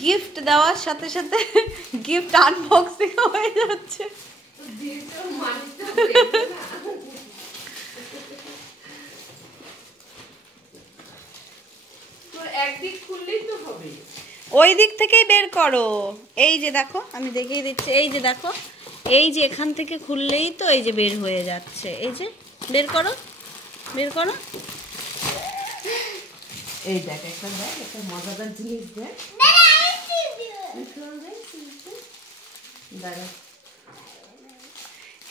Gift দেওয়ার সাথে সাথে গিফট আনবক্সিং হয়ে যাচ্ছে। একদিক খুললেই তো হবে, ওই দিক থেকেই বের করো। এই যে দেখো, আমি দেখিয়ে দিচ্ছি, এই যে দেখো, এই যে এখান থেকে খুললেই তো এই যে বের হয়ে যাচ্ছে। এই যে বের করো, বের করো। এই দেখ একটা মজাদার জিনিস দেখ।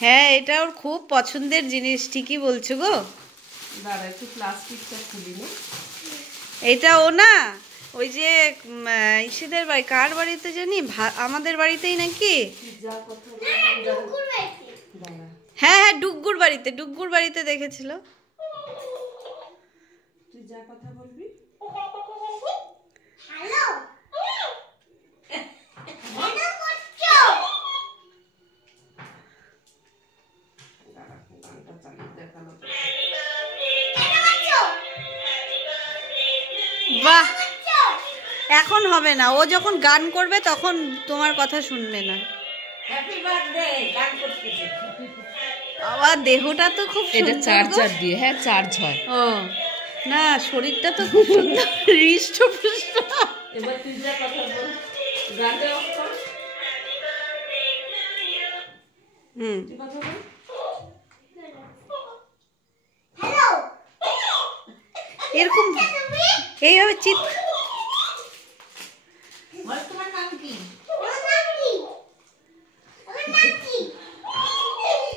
হ্যাঁ, এটা ওর খুব পছন্দের জিনিস, ঠিকই বলছো গো। দাঁড়া একটু প্লাস্টিকটা খুলি না। এটা ও না, ওই যে ইসিদের বাড়ি, কার বাড়িতে জানি, আমাদের বাড়িতেই নাকি। হ্যাঁ হ্যাঁ, ডুগ্গুর বাড়িতে দেখেছিল। তুই যা কথা বলবি। বাহ, এখন হবে না, ও যখন গান করবে তখন তোমার কথা শুনবে না। হ্যাপি বার্থডে গান করতেছে। আবার দেহটা তো খুব সুন্দর। এটা চার্জার দিয়ে, হ্যাঁ চার্জ হয়। ও না, শরীরটা তো খুব সুন্দর, হৃষ্টপুষ্ট। এবার তুই যা কথা বল, গানটা অফ কর। তুই কথা বল। এরকম এইভাবে চিৎকার